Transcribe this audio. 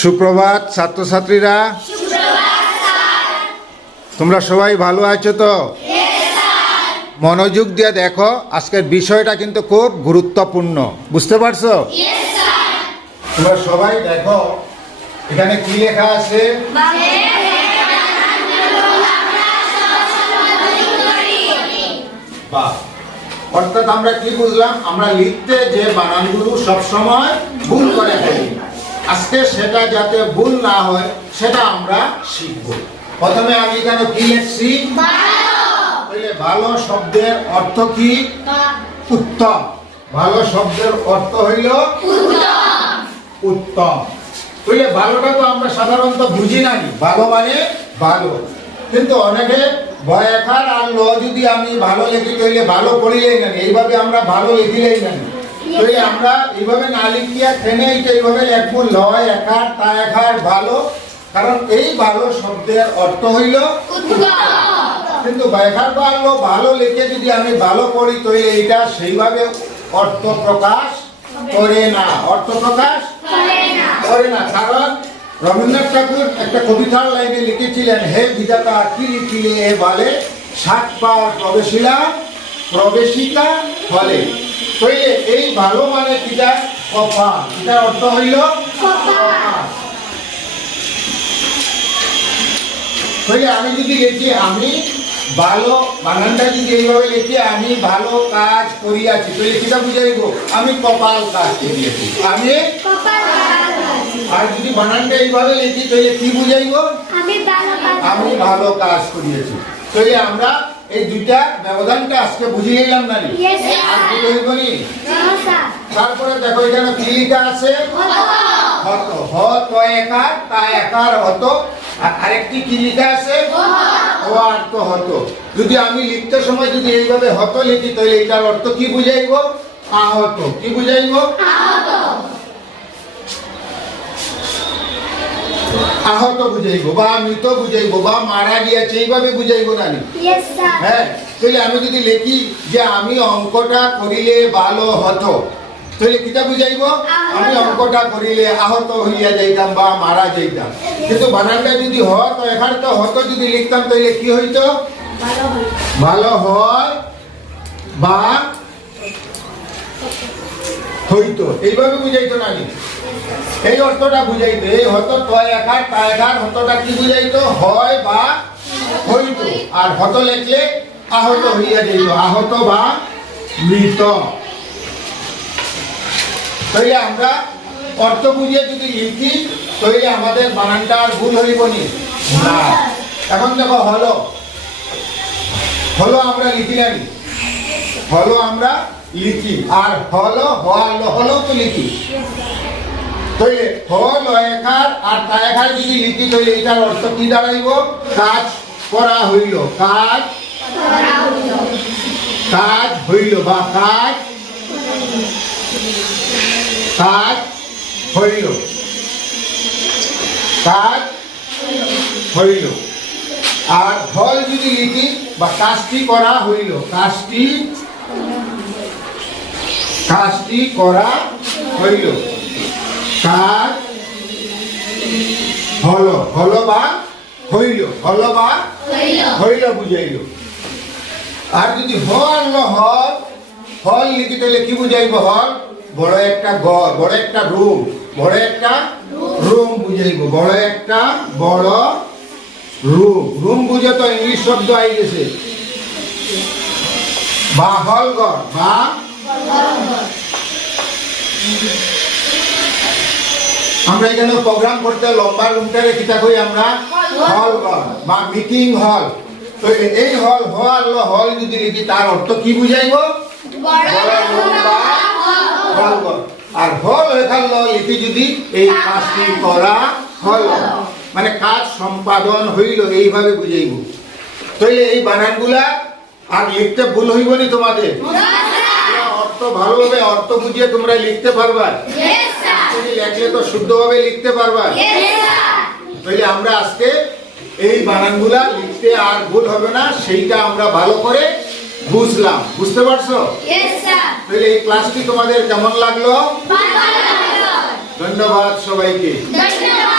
সুপ্রভাত, ছাত্রছাত্রীরা। তোমরা সবাই ভালো আছো তো? মনোযোগ দিয়ে দেখো, আজকের বিষয়টা কিন্তু খুব গুরুত্বপূর্ণ। বুঝতে পারছ? তোমরা সবাই দেখো, এখানে কি লেখা আছে। অর্থাৎ আমরা কি বুঝলাম? আমরা লিখতে যে বানানগুলো সবসময় ভুল করে আজকে সেটা যাতে ভুল না হয় সেটা আমরা শিখব। প্রথমে আমি এখানে কি লিখছি? তাহলে ভালো শব্দের অর্থ কি? উত্তম। ভালো শব্দের অর্থ হইল উত্তম। তাহলে ভালোটা তো আমরা সাধারণত বুঝি না ভালো মানে ভালো। কিন্তু অনেকে ভয়াকার আর ল যদি আমি ভালো লিখি তাহলে ভালো পড়িলেই না এইভাবে আমরা ভালো লিখিলেই না। তাহলে আমরা এইভাবে না লিখিয়া ট্রেনে এইভাবে লিখব লয় একার তা একার ভালো। কারণ এই ভালো শব্দের অর্থ হইল কিন্তু ব্যাঘাত বাড়লো ভালো লিখে যদি আমি ভালো পড়ি তাহলে এটা সেইভাবে অর্থ প্রকাশ করে না। অর্থ প্রকাশ করে না। কারণ রবীন্দ্রনাথ ঠাকুর একটা কবিতার লাইনে লিখেছিলেন হে বিধাতা কি লিখিলে এ বলে? সাত পার প্রবেশিলা প্রবেশিকা ফলে। তাইলে এই ভালো মানে এটার অর্থ হইল। আমি যদি লিখি আমি ভালো বানানটা যদি এইভাবে লিখি আমি ভালো কাজ করিয়াছি বুঝাইব আমি কপাল কাজ করিয়াছি। আমি আর যদি বানানটা এইভাবে লিখি তাহলে কি বুঝাইব? আমি ভালো কাজ আমি ভালো কাজ করিয়েছি। তাহলে আমরা এই দুইটা ব্যবধানটা আজকে বুঝিয়ে গেলাম না স্যার তারপরে দেখো এখানে কি আছে। হত হ তো একার তা একার হত। আর আরেকটি কি লেখা আছে। ও আর তো হত। যদি আমি লিখতে সময় যদি এইভাবে হত লিখি তাহলে এটার অর্থ কি বুঝাইব? আহত। কি বুঝাইব? আহত বুঝাইব বা মৃত বুঝাইব বা মারা গিয়াছে এইভাবে বুঝাইব না হ্যাঁ? তাহলে আমি যদি লিখি যে আমি অঙ্কটা করিলে ভালো হতো তাহলে কিটা বুঝাইব? আমি অঙ্কটা করিলে আহত হইয়া যাইতাম বা মারা যাইতাম। কিন্তু বানানটা যদি হয় তো এখানে তো হতো যদি লিখতাম তাহলে কি হইতো? ভালো হয় বা হইতো। এইভাবে বুঝাইতো না নি? এই অর্থটা বুঝাইতো। এই হতো তয় একার তা একার হতটা কি বুঝাইতো? হয় বা হইতো। আর হত লেখলে আহত হইয়া যাইত আহত বা মৃত। তাইলে আমরা অর্থ বুঝিয়ে যদি লিখি তাহলে আমাদের বানানটা আর ভুল হইব নি? না। এখন দেখো, হলো। হলো আমরা লিখি না হলো আমরা লিখি। আর হলো হলো হলো তো লিখি। তাইলে হল একার আর তা একার যদি লিখি তাহলে এটার অর্থ কি দাঁড়াইব? কাজ করা হইল। কাজ কাজ হইল বা কাজ? কাজ হইল। কাজ হইল। আর ফল যদি লিখি বা কাজটি করা হইল কাজটি কাজটি করা হইল। কাজ হলো হলো বা হইল হলো বা হইল বুঝাইল। আর যদি হল ন হল হল লিখি তাহলে কি বুঝাইব হল? বড় একটা ঘর বড় একটা রুম বড় একটা রুম বুঝাইব বড় একটা বড় রুম। রুম বুঝে তো ইংলিশ শব্দ আই গেছে। বা হল ঘর বা আমরা এখানে প্রোগ্রাম করতে লম্বা রুমটারে কিতা কই আমরা হল ঘর। বা মিটিং হল। তো এই হল হল হল যদি লিখি তার অর্থ কি বুঝাইব? আর হল এখান লিখি যদি এই কাজটি করা হল। মানে কাজ সম্পাদন হইল এইভাবে বুঝাইব। তাইলে এই বানানগুলা আর লিখতে ভুল হইব নি তোমাদের? অর্থ ভালোভাবে অর্থ বুঝিয়ে তোমরা লিখতে পারবা। লেখলে তো শুদ্ধভাবে লিখতে পারবা। তাহলে আমরা আজকে এই বানানগুলা লিখতে আর ভুল হবে না সেইটা আমরা ভালো করে বুঝলাম। বুঝতে পারছ? তাহলে এই ক্লাসটি তোমাদের কেমন লাগল। ধন্যবাদ সবাইকে। ধন্যবাদ।